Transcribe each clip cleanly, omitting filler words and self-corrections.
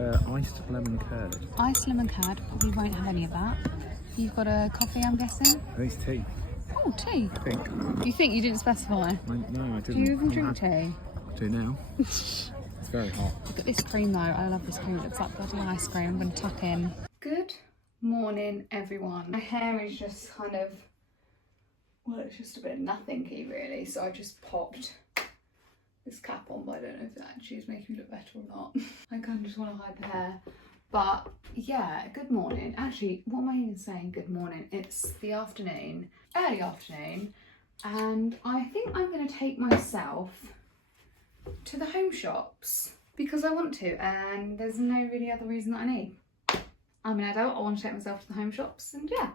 Iced lemon curd. Iced lemon curd, probably won't have any of that. You've got a coffee, I'm guessing? I think it's tea. Oh, tea. I think. You think you didn't specify? No, I didn't. Do you even drink tea? I do now. It's very hot. Look at this cream though. I love this cream. It looks like bloody ice cream. I'm going to tuck in. Good morning, everyone. My hair is just kind of, well, it's just a bit nothingy really. So I just popped this cap on, but I don't know if that actually is making me look better or not. I kind of just want to hide the hair. But yeah, good morning. Actually, what am I even saying? Good morning. It's the afternoon, early afternoon, and I think I'm going to take myself to the home shops because I want to, and there's no really other reason that I need. I'm an adult, I want to take myself to the home shops, and yeah.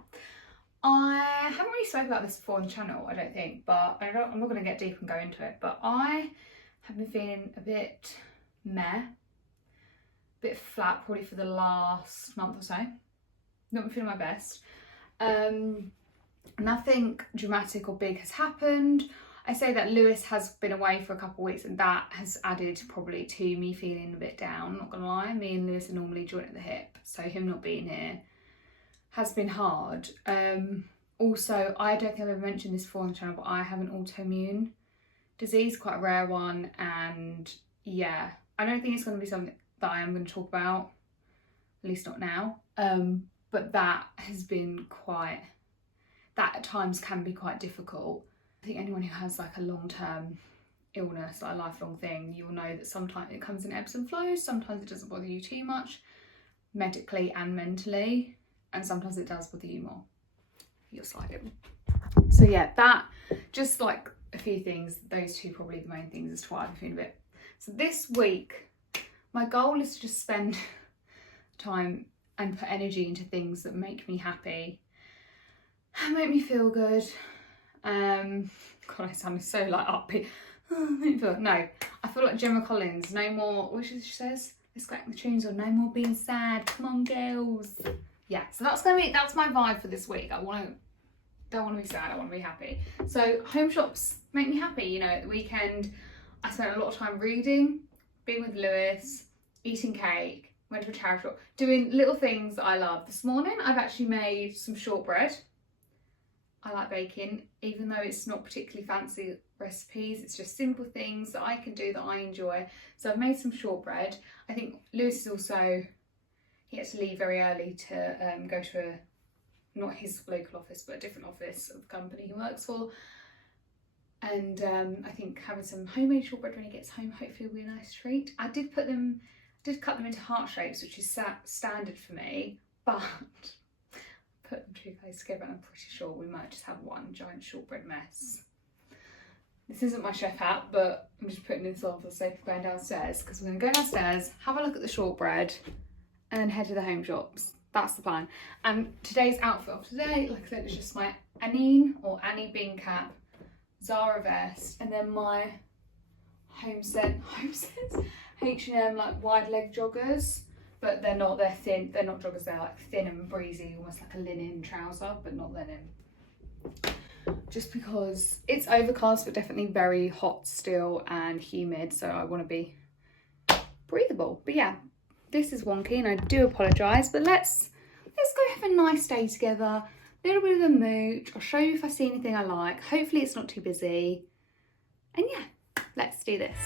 I haven't really spoken about this before on the channel, I don't think, but I'm not going to get deep and go into it, but I have been feeling a bit meh, bit flat probably for the last month or so. Not been feeling my best. Nothing dramatic or big has happened. I say that Lewis has been away for a couple of weeks and that has added probably to me feeling a bit down, not gonna lie. Me and Lewis are normally joint at the hip, so him not being here has been hard. Also, I don't think I've ever mentioned this before on the channel, but I have an autoimmune disease, quite a rare one, and yeah, I don't think it's going to be something that I am going to talk about, at least not now, but that has been that at times can be quite difficult. I think anyone who has like a long-term illness, like a lifelong thing, you'll know that sometimes it comes in ebbs and flows, sometimes it doesn't bother you too much, medically and mentally, and sometimes it does bother you more. You're sliding. So yeah, that, just like a few things, those two probably the main things as to why I've been feeling a bit. So this week, my goal is to just spend time and put energy into things that make me happy and make me feel good. God, I sound so like upbeat. No, I feel like Gemma Collins, no more, what she says? Let's crack the tunes on, no more being sad, come on girls. Yeah, so that's my vibe for this week. Don't want to be sad, I want to be happy. So home shops make me happy. You know, at the weekend, I spent a lot of time reading, being with Lewis, eating cake, went to a charity shop, doing little things that I love. This morning, I've actually made some shortbread. I like baking, even though it's not particularly fancy recipes, it's just simple things that I can do that I enjoy. So I've made some shortbread. I think Lewis is also, he had to leave very early to go to not his local office, but a different office of the company he works for. And I think having some homemade shortbread when he gets home hopefully will be a nice treat. I did cut them into heart shapes, which is standard for me, but put them too close together and I'm pretty sure we might just have one giant shortbread mess. This isn't my chef hat, but I'm just putting this on for the sake of going downstairs, because we're going to go downstairs, have a look at the shortbread, and then head to the home shops. That's the plan. And today's outfit of today, like I said, is just my Annie bean cap, Zara vest, and then my Homesense H&M like wide leg joggers, but they're thin, they're not joggers, they're like thin and breezy, almost like a linen trouser, but not linen. Just because it's overcast, but definitely very hot still and humid, so I want to be breathable. But yeah, this is wonky and I do apologise, but let's go have a nice day together, a little bit of a mooch. I'll show you if I see anything I like. Hopefully it's not too busy. And yeah, let's do this.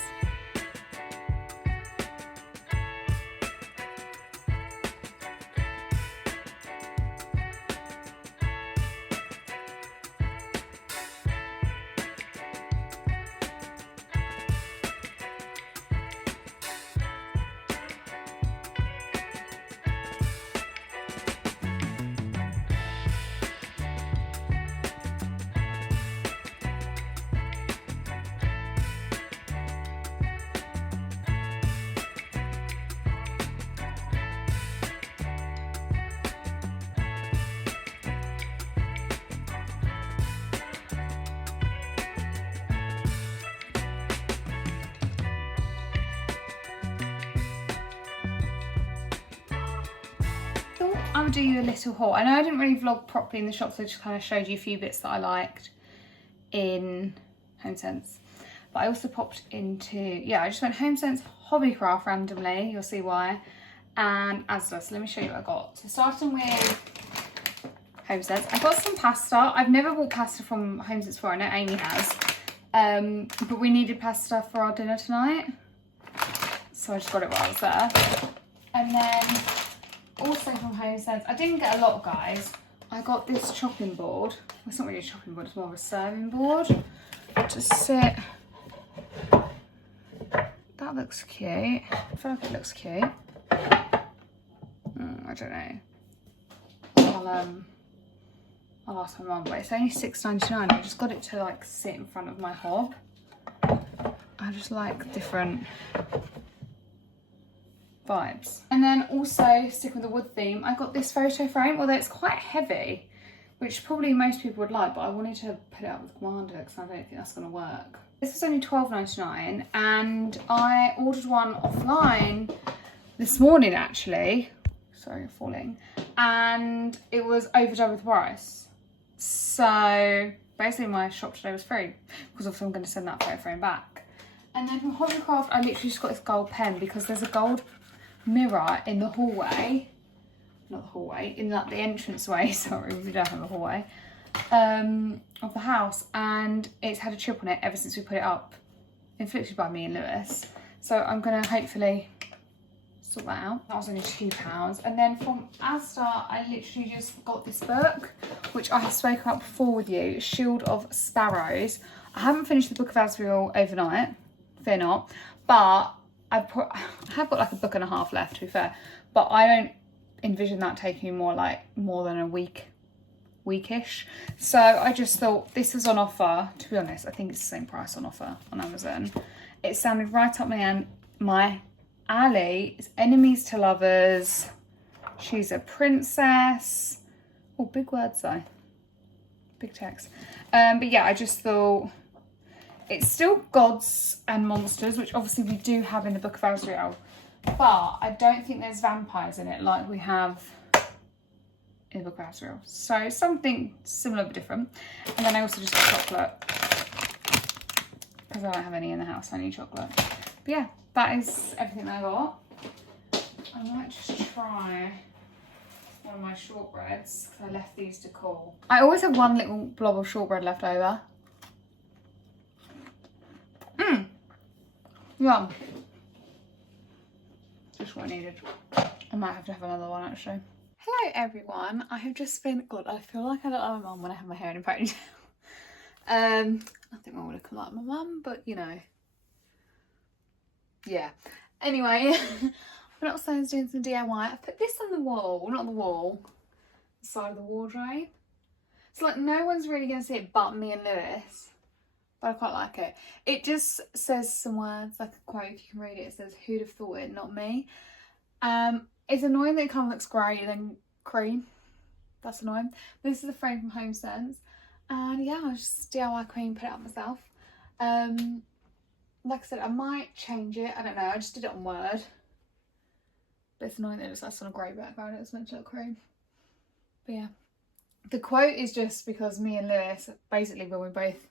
I would do you a little haul. I know I didn't really vlog properly in the shops, so I just kind of showed you a few bits that I liked in Homesense. But I also popped into, yeah, I just went Homesense Hobbycraft randomly, you'll see why. and Asda. So let me show you what I got. So starting with Homesense, I got some pasta. I've never bought pasta from Homesense before. I know Amy has, but we needed pasta for our dinner tonight, so I just got it while I was there. And then also from Homesense, I didn't get a lot, guys. I got this chopping board. Well, it's not really a chopping board, it's more of a serving board to sit. That looks cute. I feel like it looks cute. I don't know. I'll ask my mum, but it's only £6.99. I just got it to like sit in front of my hob. I just like different vibes. And then also, sticking with the wood theme, I got this photo frame, although it's quite heavy, which probably most people would like, but I wanted to put it up with Commander because I don't think that's going to work. This was only £12.99, and I ordered one offline this morning actually. Sorry, I'm falling. And it was over double the price. So basically my shop today was free, because obviously I'm going to send that photo frame back. And then from Hobbycraft, I literally just got this gold pen because there's a gold mirror in the hallway. Not the hallway, in like the entranceway, sorry, we don't have a hallway, of the house, and it's had a chip on it ever since we put it up, inflicted by me and Lewis. So I'm gonna hopefully sort that out. That was only £2. And then from Asda, I literally just got this book, which I have spoken about before with you, Shield of Sparrows. I haven't finished the Book of Asriel overnight, fear not, but I have got like a book and a half left, to be fair, but I don't envision that taking me more than a weekish. So I just thought this was on offer. To be honest, I think it's the same price on offer on Amazon. It sounded right up my alley. It's enemies to lovers. She's a princess. Oh, big words though. Big text. But yeah, I just thought it's still gods and monsters, which obviously we do have in the Book of Asriel, but I don't think there's vampires in it like we have in the Book of Asriel. So something similar but different. And then I also just got chocolate, because I don't have any in the house. I need chocolate. But yeah, that is everything that I got. I might just try one of my shortbreads, because I left these to cool. I always have one little blob of shortbread left over. Yum. Just what I needed. I might have to have another one actually. Hello everyone. I have just been, God, I feel like I look like my mum when I have my hair in a ponytail. I think I would look like my mum, but you know. Yeah. Anyway, I've been upstairs doing some DIY. I put this on the wall, not the wall, the side of the wardrobe. It's like no one's really going to see it but me and Lewis. But I quite like it. It just says some words, like a quote, if you can read it. It says, "Who'd have thought it, not me." It's annoying that it kind of looks grey than cream. That's annoying. This is the frame from Homesense. And yeah, I just DIY queen, put it up myself. Like I said, I might change it. I don't know. I just did it on Word. But it's annoying that it looks like on a grey background. It was meant to look cream. But yeah. The quote is just because me and Lewis, basically when we both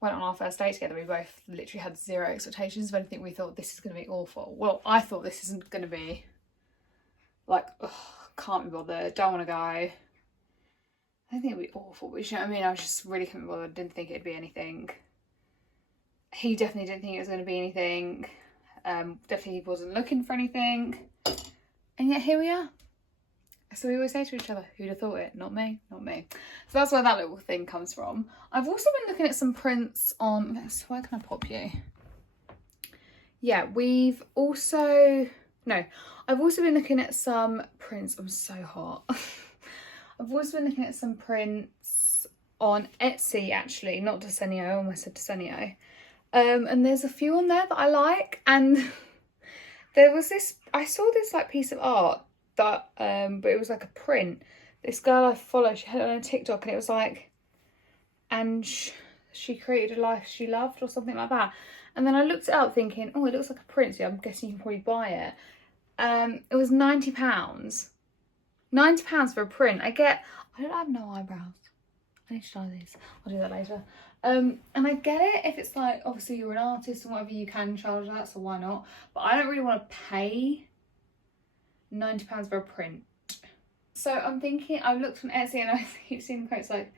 went on our first date together, we both literally had zero expectations of anything. We thought this is going to be awful. Well, I thought this isn't going to be like, ugh, can't be bothered, don't want to go. I don't think it'd be awful, but you know what I mean? I just really couldn't be bothered, didn't think it'd be anything. He definitely didn't think it was going to be anything. Definitely he wasn't looking for anything. And yet here we are. So we always say to each other, who'd have thought it? Not me, not me. So that's where that little thing comes from. I've also been looking at some prints on, so where can I pop you? Yeah, I've also been looking at some prints. I'm so hot. I've also been looking at some prints on Etsy actually, not Desenio, I almost said Desenio. And there's a few on there that I like, and there was this, I saw this like piece of art that but it was like a print. This girl I follow, she had it on a TikTok, and it was like, and she created a life she loved or something like that. And then I looked it up thinking, oh, it looks like a print, so I'm guessing you can probably buy it. It was £90. £90 for a print. I don't have no eyebrows. I need to try these. I'll do that later. And I get it if it's like, obviously you're an artist and whatever, you can charge that, so why not? But I don't really want to pay £90 for a print. So I'm thinking, I've looked on Etsy and I keep seeing quotes like,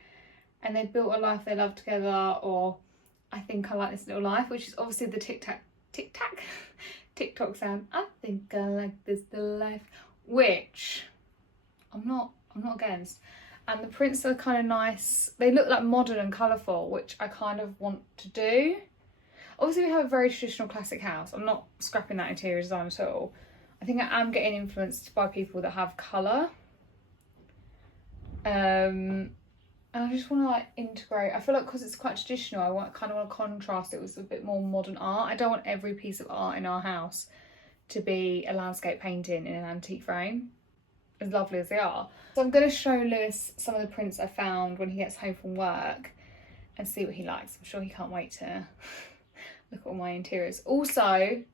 and they built a life they love together, or I think I like this little life, which is obviously the TikTok sound. I think I like this little life, which I'm not against. And the prints are kind of nice. They look like modern and colourful, which I kind of want to do. Obviously we have a very traditional classic house. I'm not scrapping that interior design at all. I think I am getting influenced by people that have colour. And I just want to like integrate. I feel like because it's quite traditional, I kind of want to contrast it with a bit more modern art. I don't want every piece of art in our house to be a landscape painting in an antique frame, as lovely as they are. So I'm going to show Lewis some of the prints I found when he gets home from work and see what he likes. I'm sure he can't wait to look at all my interiors. Also,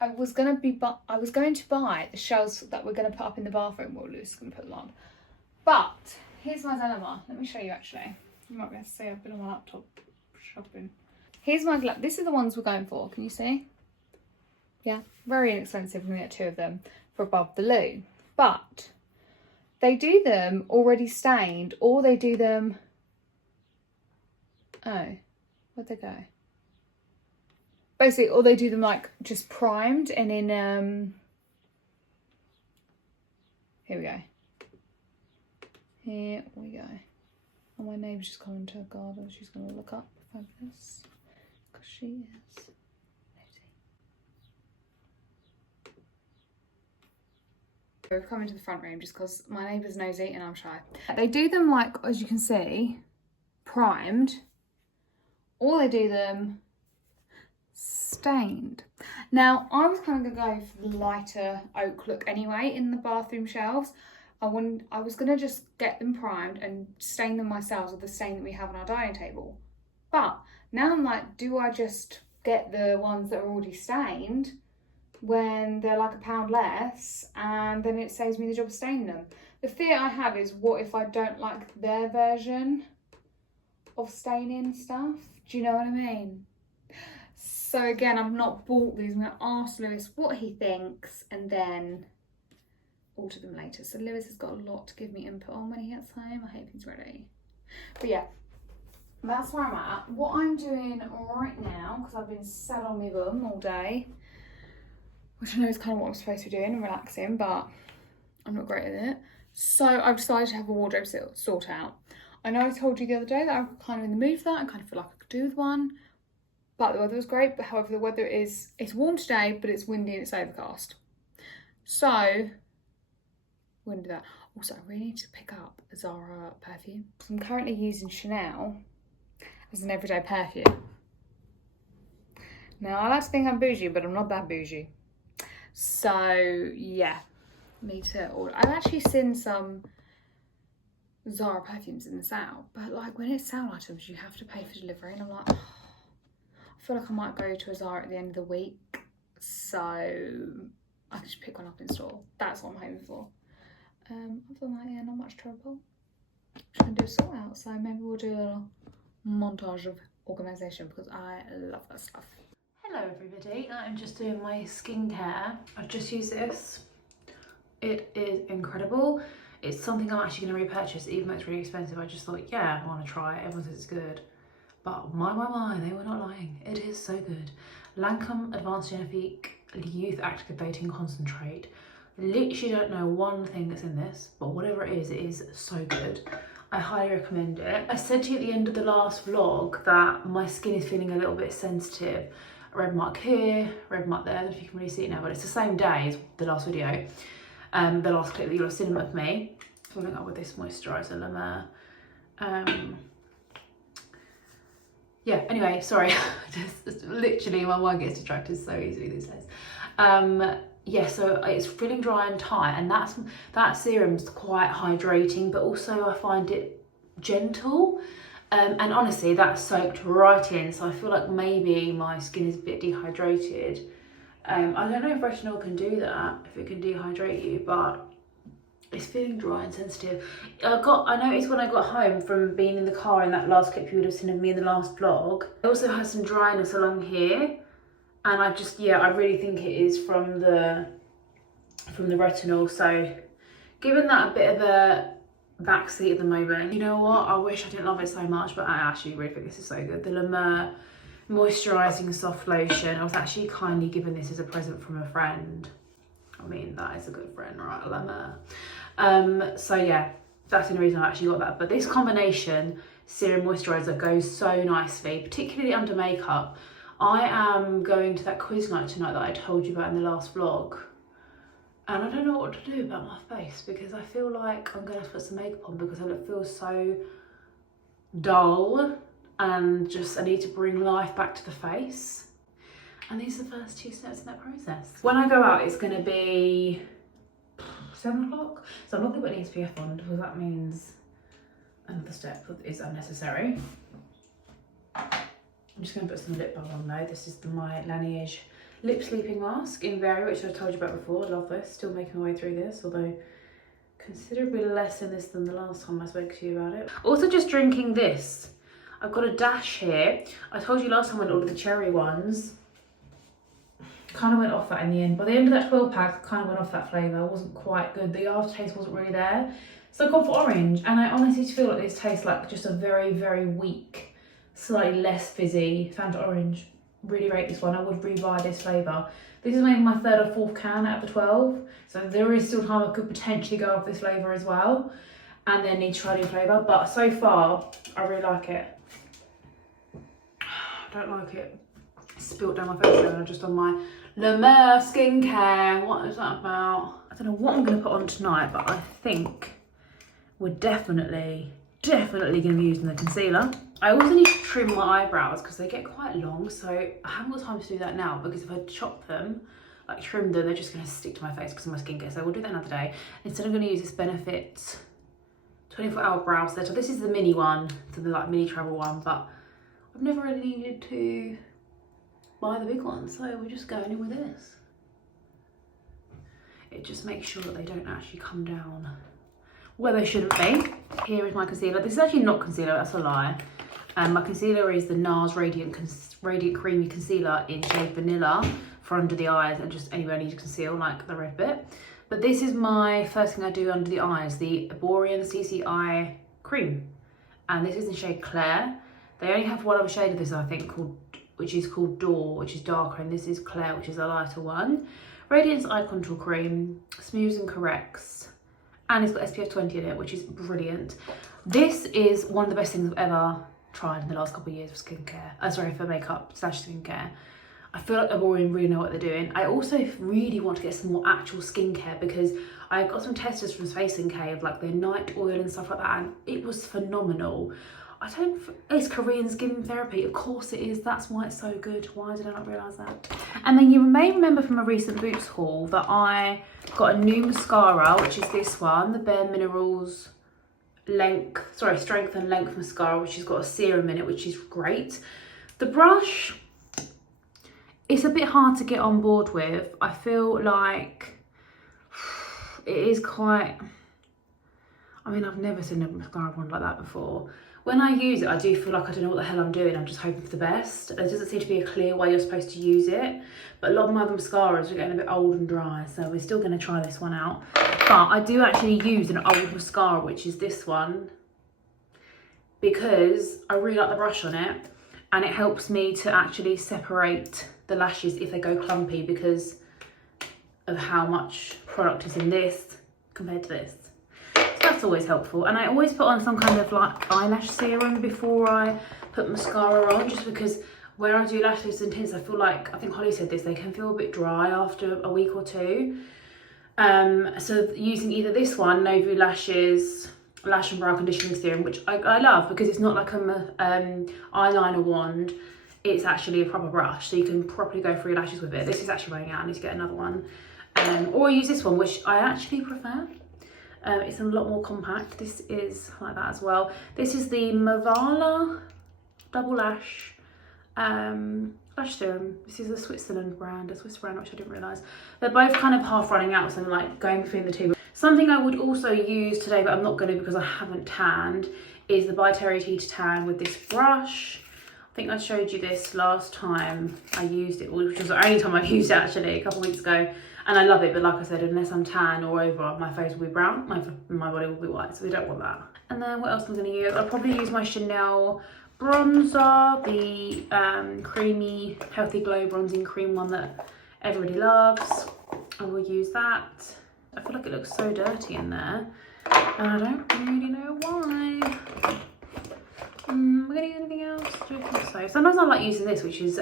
I was going to buy the shelves that we're going to put up in the bathroom. Well, Lewis is going to put them on. But here's my dilemma. Let me show you actually. You might be able to see I've been on my laptop shopping. Here's my dilemma. This is the ones we're going for. Can you see? Yeah, very inexpensive. We're going to get 2 of them for above the loo. But they do them already stained, or they do them... Oh, where'd they go? Basically, or they do them like just primed and in... Here we go. Here we go. And my neighbour's just gone into her garden. She's going to look up. Fabulous. Because she is nosy. We've come into the front room just because my neighbour's nosy and I'm shy. They do them like, as you can see, primed. Or they do them stained. Now, I was kind of going to go for the lighter oak look anyway in the bathroom shelves. I was going to just get them primed and stain them myself with the stain that we have on our dining table. But now I'm like, do I just get the ones that are already stained when they're like £1 less, and then it saves me the job of staining them? The fear I have is, what if I don't like their version of staining stuff? Do you know what I mean? So again, I've not bought these. I'm going to ask Lewis what he thinks and then alter them later. So Lewis has got a lot to give me input on when he gets home. I hope he's ready. But yeah, that's where I'm at. What I'm doing right now, because I've been sat on my bum all day, which I know is kind of what I'm supposed to be doing and relaxing, but I'm not great at it. So I've decided to have a wardrobe sort out. I know I told you the other day that I'm kind of in the mood for that. I kind of feel like I could do with one. But the weather was great. But however, the weather it's warm today, but it's windy and it's overcast. So we're going to do that. Also, I really need to pick up a Zara perfume. So I'm currently using Chanel as an everyday perfume. Now, I like to think I'm bougie, but I'm not that bougie. So, yeah, need to order. I've actually seen some Zara perfumes in the sale, but like when it's sale items, you have to pay for delivery, and I'm like, oh, I feel like I might go to a Zara at the end of the week, so I can just pick one up in store. That's what I'm hoping for. Other than that, yeah, not much trouble. Just gonna do a sort out, so maybe we'll do a little montage of organisation because I love that stuff. Hello everybody, I'm just doing my skincare. I've just used this. It is incredible. It's something I'm actually going to repurchase, even though it's really expensive. I just thought, yeah, I want to try it. Everyone says it's good. But my, they were not lying. It is so good. Lancome Advanced Genifique Youth Activating Concentrate. Literally don't know one thing that's in this, but whatever it is so good. I highly recommend it. I said to you at the end of the last vlog that my skin is feeling a little bit sensitive. A red mark here, red mark there. I don't know if you can really see it now, but it's the same day as the last video. The last clip that you'll have seen of me. Following up with this moisturiser, La Mer. Yeah, anyway, sorry. just literally my mind gets distracted so easily these days. Yeah, so it's feeling dry and tight, and that serum's quite hydrating, but also I find it gentle. And honestly, that soaked right in, so I feel like maybe my skin is a bit dehydrated. I don't know if retinol can do that, if it can dehydrate you, but it's feeling dry and sensitive. I noticed when I got home from being in the car in that last clip you would have seen of me in the last vlog, I also had some dryness along here, and I really think it is from the from the retinol. So giving that a bit of a backseat at the moment. You know what? I wish I didn't love it so much, but I actually really think this is so good. The La Mer Moisturising Soft Lotion. I was actually kindly given this as a present from a friend. I mean, that is a good friend, right? La Mer. So yeah, that's the only reason I actually got that. But this combination serum moisturiser goes so nicely, particularly under makeup. I am going to that quiz night tonight that I told you about in the last vlog. And I don't know what to do about my face because I feel like I'm going to put some makeup on because it feels so dull and just I need to bring life back to the face. And these are the first 2 steps in that process. When I go out, it's going to be 7 o'clock. So I'm not going to put an SPF on because that means another step is unnecessary. I'm just going to put some lip balm on though. This is my Laneige Lip Sleeping Mask in Vari, which I told you about before. I love this. Still making my way through this, although considerably less in this than the last time I spoke to you about it. Also just drinking this. I've got a dash here. I told you last time I ordered the cherry ones. Kind of went off that in the end. By the end of that 12 pack, I kind of went off that flavour. It wasn't quite good. The aftertaste wasn't really there. So I've gone for orange. And I honestly feel like this tastes like just a very, very weak, slightly less fizzy Fanta orange. Really rate this one. I would rebuy this flavour. This is maybe my 3rd or 4th can out of the 12. So there is still time I could potentially go off this flavour as well. And then need to try a new flavour. But so far, I really like it. I don't like it. Spilt down my face though, and I've just done my La Mer skincare. What is that about? I don't know what I'm going to put on tonight, but I think we're definitely going to be using the concealer. I also need to trim my eyebrows because they get quite long, so I haven't got time to do that now because if I chop them, like trim them, they're just going to stick to my face because of my skincare, so we'll do that another day. Instead I'm going to use this Benefit 24-hour brow setter. This is the mini one, so the like mini travel one, but I've never really needed to buy the big one, so we're just going in with this. It just makes sure that they don't actually come down where they shouldn't be. Here is my concealer. This is actually not concealer, that's a lie. My concealer is the NARS Radiant Creamy Concealer in shade Vanilla for under the eyes and just anywhere I need to conceal, like the red bit. But this is my first thing I do under the eyes, the Borean CC Eye Cream. And this is in shade Claire. They only have one other shade of this, I think, which is called Door, which is darker, and this is Claire, which is a lighter one. Radiance Eye Contour Cream, smooths and corrects, and it's got SPF 20 in it, which is brilliant. This is one of the best things I've ever tried in the last couple of years for skincare. For makeup / skincare. I feel like Borean really know what they're doing. I also really want to get some more actual skincare because I got some testers from Space & K of like their night oil and stuff like that, and it was phenomenal. It's Korean skin therapy, of course it is, that's why it's so good. Why did I not realise that? And then you may remember from a recent Boots haul that I got a new mascara, which is this one, the Bare Minerals Strength and Length Mascara, which has got a serum in it, which is great. The brush, it's a bit hard to get on board with. I feel like it is quite, I mean, I've never seen a mascara one like that before. When I use it, I do feel like I don't know what the hell I'm doing. I'm just hoping for the best. There doesn't seem to be a clear way you're supposed to use it. But a lot of my other mascaras are getting a bit old and dry, so we're still going to try this one out. But I do actually use an old mascara, which is this one, because I really like the brush on it, and it helps me to actually separate the lashes if they go clumpy because of how much product is in this compared to this. That's always helpful, and I always put on some kind of like eyelash serum before I put mascara on, just because where I do lashes and tints, I feel like, I think Holly said this, they can feel a bit dry after a week or two. So using either this one, Novu Lashes Lash and Brow Conditioning Serum, which I love because it's not like an eyeliner wand, it's actually a proper brush, so you can properly go through your lashes with it. This is actually running out, I need to get another one. Or use this one, which I actually prefer. It's a lot more compact. This is like that as well. This is the Mavala Double Lash Lash Serum. This is a Switzerland brand, a Swiss brand, which I didn't realise. They're both kind of half running out, so I'm like going between the two. Something I would also use today, but I'm not going to because I haven't tanned, is the By Terry Tea to Tan with this brush. I think I showed you this last time I used it, which was the only time I've used it actually, a couple of weeks ago. And I love it, but like I said, unless I'm tan or over, my face will be brown, my body will be white, so we don't want that. And then what else am I going to use? I'll probably use my Chanel bronzer, the creamy Healthy Glow bronzing cream one that everybody loves. I will use that. I feel like it looks so dirty in there, and I don't really know why. Am I gonna use anything else? Do you think so? Sometimes I like using this, which is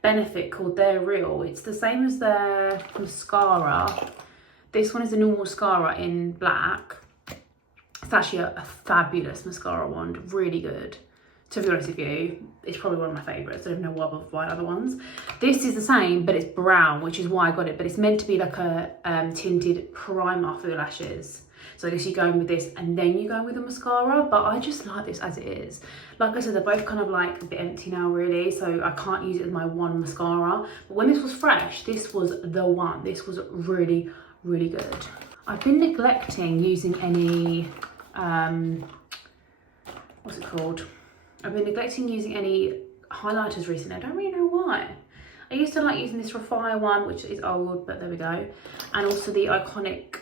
Benefit, called They're Real. It's the same as their mascara. This one is a normal mascara in black. It's actually a fabulous mascara wand, really good. To be honest with you, it's probably one of my favourites. I don't know why I've bought other ones. This is the same, but it's brown, which is why I got it. But it's meant to be like a tinted primer for the lashes. So I guess you go in with this and then you go in with the mascara, but I just like this as it is. Like I said, they're both kind of like a bit empty now really, so I can't use it as my one mascara. But when this was fresh, this was the one. This was really, really good. I've been neglecting using any, what's it called? I've been neglecting using any highlighters recently. I don't really know why. I used to like using this Refire one, which is old, but there we go. And also the iconic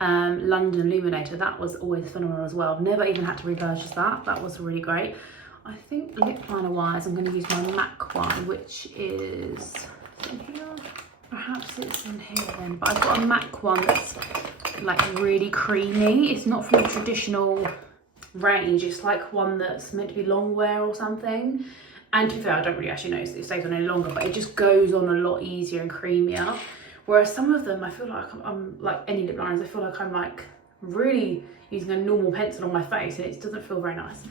London Illuminator. That was always phenomenal as well. I've never even had to repurchase that. That was really great. I think lip liner wise, I'm going to use my MAC one, which is in here. Perhaps it's in here then. But I've got a MAC one that's like really creamy. It's not from a traditional range. It's like one that's meant to be long wear or something. And to be fair, I don't really actually notice it stays on any longer, but it just goes on a lot easier and creamier. Whereas some of them, I feel like I'm like any lip liners, I feel like I'm like really using a normal pencil on my face and it doesn't feel very nice.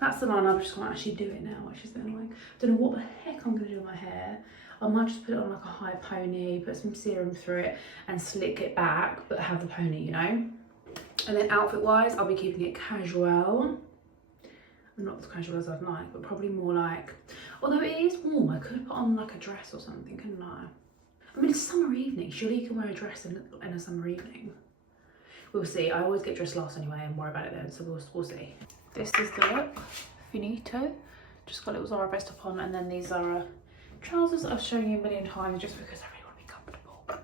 That's the line. I just want to actually do it now, which is a bit annoying. Don't know what the heck I'm going to do with my hair. I might just put it on like a high pony, put some serum through it and slick it back, but have the pony, you know? And then outfit wise, I'll be keeping it casual. Not as casual as I'd like, but probably more like, although it is warm, I could put on like a dress or something, couldn't I? I mean, it's summer evening. Surely you can wear a dress in a summer evening. We'll see. I always get dressed last anyway and worry about it then, so we'll see. This is the look. Finito. Just got a little Zara vest up on, and then these are trousers that I've shown you a million times just because I really want to be comfortable. Do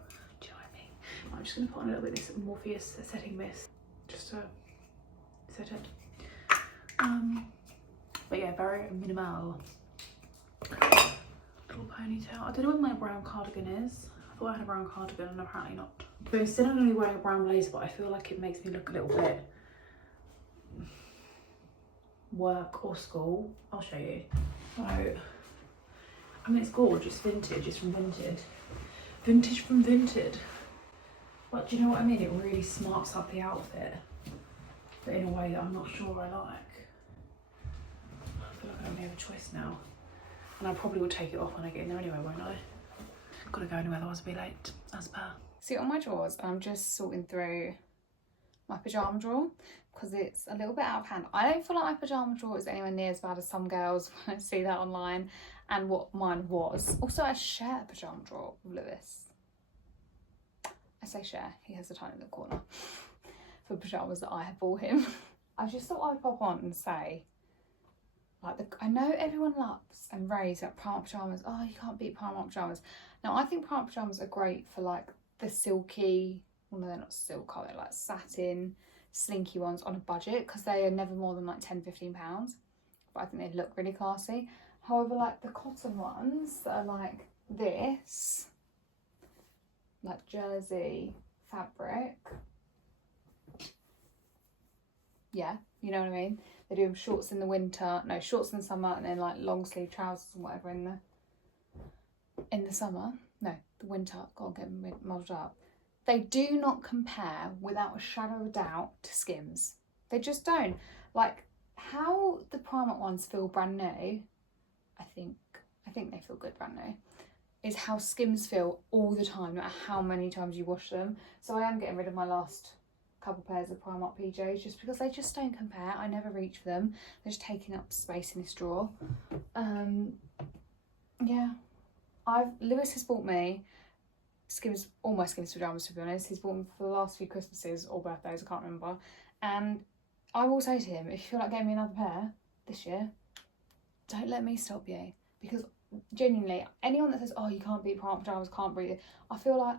you know what I mean? I'm just going to put on a little bit of this Morpheus setting mist just to set it. But yeah, very minimal. Little ponytail. I don't know what my brown cardigan is. I thought I had a brown cardigan and apparently not. But instead I'm only wearing a brown blazer, but I feel like it makes me look a little bit work or school. I'll show you. So, I mean, it's gorgeous, vintage. It's from Vinted. Vintage from Vinted. But do you know what I mean? It really smarts up the outfit, but in a way that I'm not sure I like. I feel like I don't have a choice now. And I probably will take it off when I get in there anyway, won't I? Gotta go anyway, otherwise I'll be late, as per. See, on my drawers, I'm just sorting through my pyjama drawer because it's a little bit out of hand. I don't feel like my pyjama drawer is anywhere near as bad as some girls when I see that online and what mine was. Also, I share a pyjama drawer with Lewis. I say share, he has a tiny little corner for pyjamas that I have bought him. I just thought I'd pop on and say, like, I know everyone loves and raves at Primark pyjamas. Oh, you can't beat Primark pyjamas. Now, I think Primark pyjamas are great for like the silky, well, no, they're not silk, are they? Like satin, slinky ones on a budget because they are never more than like £10–15. But I think they look really classy. However, like the cotton ones that are like this, like jersey fabric, yeah, you know what I mean? They do shorts in the winter, no, shorts in the summer, and then like long sleeve trousers and whatever in the summer. No, the winter, God, get muddled up. They do not compare without a shadow of a doubt to Skims. They just don't. Like how the Primark ones feel brand new, I think they feel good brand new, is how Skims feel all the time, no matter how many times you wash them. So I am getting rid of my last couple pairs of Primark PJs just because they just don't compare. I never reach for them. They're just taking up space in this drawer. Yeah, Lewis has bought me Skims, all my Skims pyjamas to be honest. He's bought them for the last few Christmases or birthdays, I can't remember. And I will say to him, if you feel like getting me another pair this year, don't let me stop you, because genuinely, anyone that says, oh, you can't beat Primark pyjamas, can't breathe, I feel like,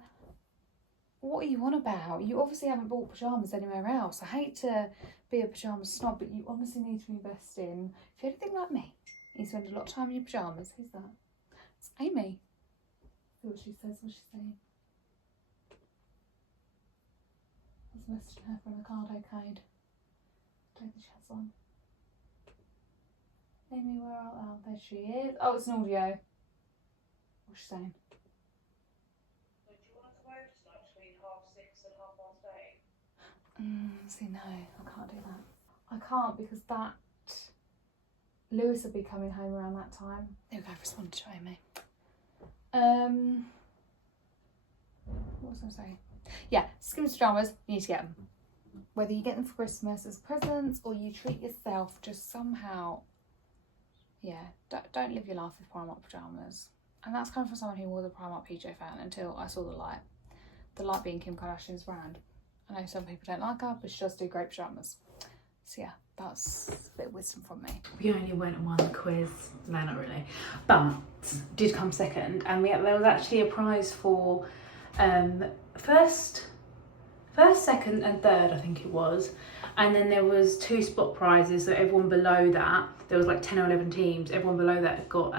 what are you on about? You obviously haven't bought pyjamas anywhere else. I hate to be a pyjama snob, but you honestly need to invest in, if you're anything like me, you spend a lot of time in your pyjamas. Who's that? It's Amy. See what she says, what's she saying? I was messaging her for an Ocado code. Don't think she has one. Amy, where are oh, there she is. Oh, it's an audio. What's she saying? Do you want to come over tonight between 6:30 and 8:30? See, no, I can't do that. I can't because that Lewis will be coming home around that time. There we go, I've responded to Amy. What was I saying? Yeah, Skims pyjamas, you need to get them. Whether you get them for Christmas as presents or you treat yourself, just somehow, yeah, don't live your life with Primark pyjamas. And that's coming from someone who was a Primark PJ fan until I saw the light. The light being Kim Kardashian's brand. I know some people don't like her, but she does do great pyjamas. So yeah, that's a bit of wisdom from me. We only went and won the quiz. No, not really. But did come second, and there was actually a prize for first, second and third, I think it was. And then there was 2 spot prizes, so everyone below that, there was like 10 or 11 teams, everyone below that got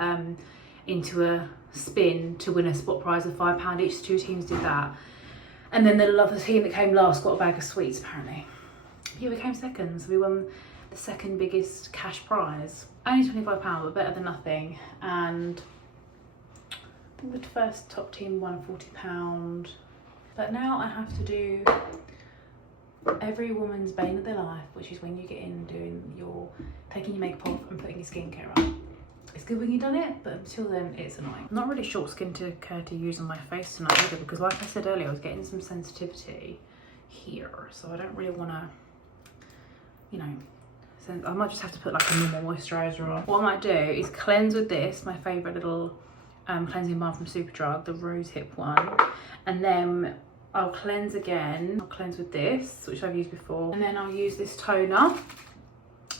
into a spin to win a spot prize of £5 each. So 2 teams did that. And then the team that came last got a bag of sweets, apparently. Yeah, we came second, so we won the second biggest cash prize. Only £25, but better than nothing. And I think the first top team won £40. But now I have to do every woman's bane of their life, which is when you get in doing taking your makeup off and putting your skincare on. It's good when you've done it, but until then it's annoying. I'm not really short skin to care to use on my face tonight either, because like I said earlier, I was getting some sensitivity here, so I don't really want to, you know, I might just have to put like a normal moisturiser on. What I might do is cleanse with this, my favourite little cleansing balm from Superdrug, the rose hip one, and then I'll cleanse again. I'll cleanse with this, which I've used before, and then I'll use this toner,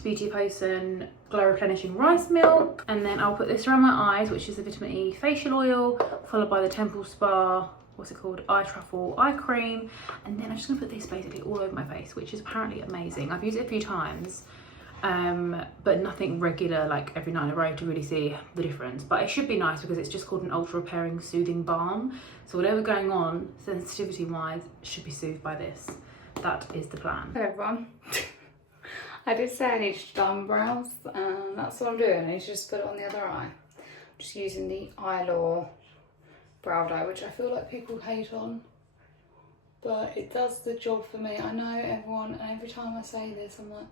Beauty Potion Glow Replenishing Rice Milk, and then I'll put this around my eyes, which is the Vitamin E facial oil, followed by the Temple Spa, what's it called, eye truffle eye cream, and then I'm just gonna put this basically all over my face, which is apparently amazing. I've used it a few times, but nothing regular, like every night in a row, to really see the difference. But it should be nice because it's just called an ultra repairing soothing balm, so whatever going on sensitivity wise should be soothed by this. That is the plan. Hello everyone. I did say I needed to dye my brows, and that's what I'm doing. I need to just put it on the other eye. I'm just using the Eyelaw brow dye, which I feel like people hate on, but it does the job for me. I know everyone, and every time I say this, I'm like,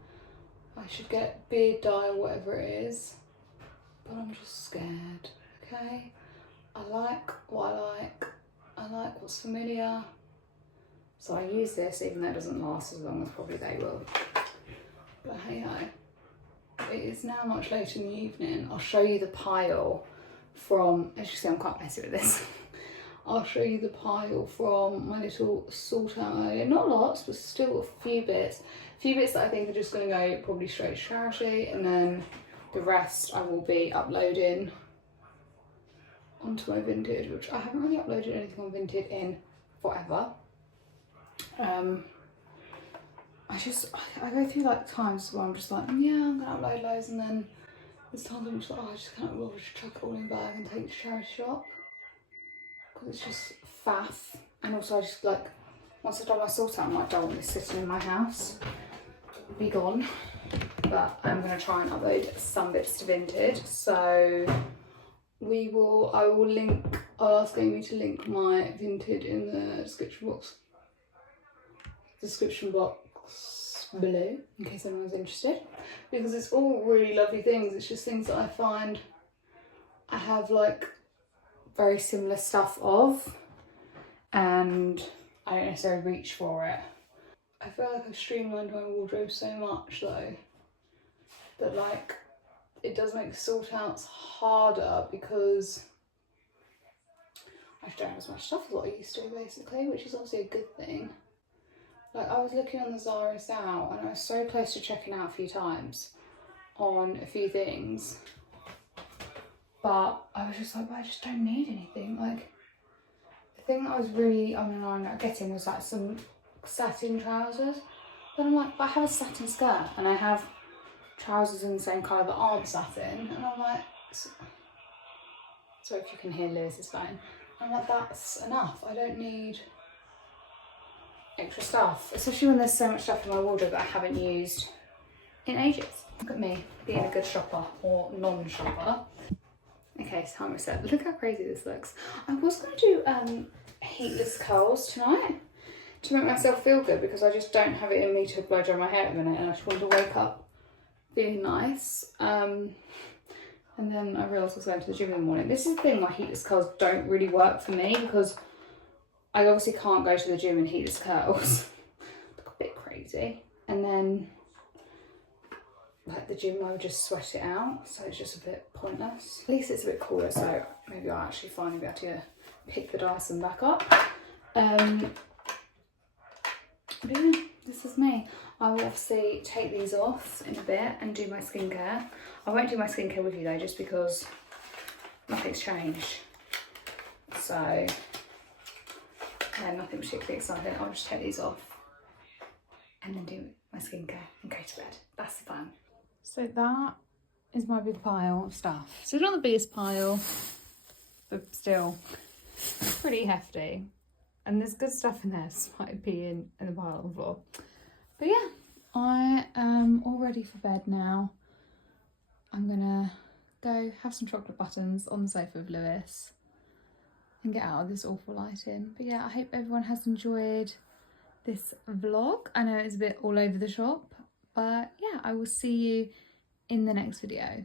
I should get beard dye or whatever it is, but I'm just scared, okay? I like what I like what's familiar, so I use this even though it doesn't last as long as probably they will. But hey ho, it is now much later in the evening. I'll show you the pile from, as you see I'm quite messy with this. I'll show you the pile from my little sort out earlier. Not lots, but still a few bits. A few bits that I think are just going to go probably straight to charity, and then the rest I will be uploading onto my Vinted, which I haven't really uploaded anything on Vinted in forever. I go through like times where I'm just like, yeah, I'm gonna upload loads, and then there's times I'm just like, oh, I just can't bother to chuck it all in a bag and take it to charity shop, because it's just faff. And also I just like, once I've done my sort out, I'm like, don't want this sitting in my house, be gone. But I'm gonna try and upload some bits to Vinted, so I'll ask Amy to link my Vinted in the description box below, in case anyone's interested, because it's all really lovely things. It's just things that I find I have like very similar stuff of, and I don't necessarily reach for it. I feel like I've streamlined my wardrobe so much though, that like it does make sort outs harder, because I just don't have as much stuff as what I used to basically, which is obviously a good thing. Like, I was looking on the Zara out, and I was so close to checking out a few times on a few things, but I was just like, but I just don't need anything. Like, the thing that I was really umming at getting was like some satin trousers. But I'm like, but I have a satin skirt and I have trousers in the same colour that aren't satin. And I'm like, sorry if you can hear Lewis's phone. I'm like, that's enough. I don't need extra stuff. Especially when there's so much stuff in my wardrobe that I haven't used in ages. Look at me being a good shopper or non-shopper. Okay, it's time reset. Look how crazy this looks. I was going to do heatless curls tonight to make myself feel good because I just don't have it in me to blow dry my hair at the minute and I just want to wake up feeling nice. And then I realised I was going to the gym in the morning. This is the thing, my heatless curls don't really work for me because I obviously can't go to the gym in heatless curls. Look a bit crazy. And then like the gym, I would just sweat it out, so it's just a bit pointless. At least it's a bit cooler, so maybe I'll actually finally be able to pick the Dyson back up. But yeah, this is me. I will obviously take these off in a bit and do my skincare. I won't do my skincare with you though, just because nothing's changed. So yeah, nothing particularly exciting. I'll just take these off and then do my skincare and go to bed. That's the plan. So that is my big pile of stuff. So it's not the biggest pile, but still pretty hefty. And there's good stuff in there, so I might be in the pile on the floor. But yeah, I am all ready for bed now. I'm gonna go have some chocolate buttons on the sofa with Lewis and get out of this awful lighting. But yeah, I hope everyone has enjoyed this vlog. I know it's a bit all over the shop, but yeah, I will see you in the next video.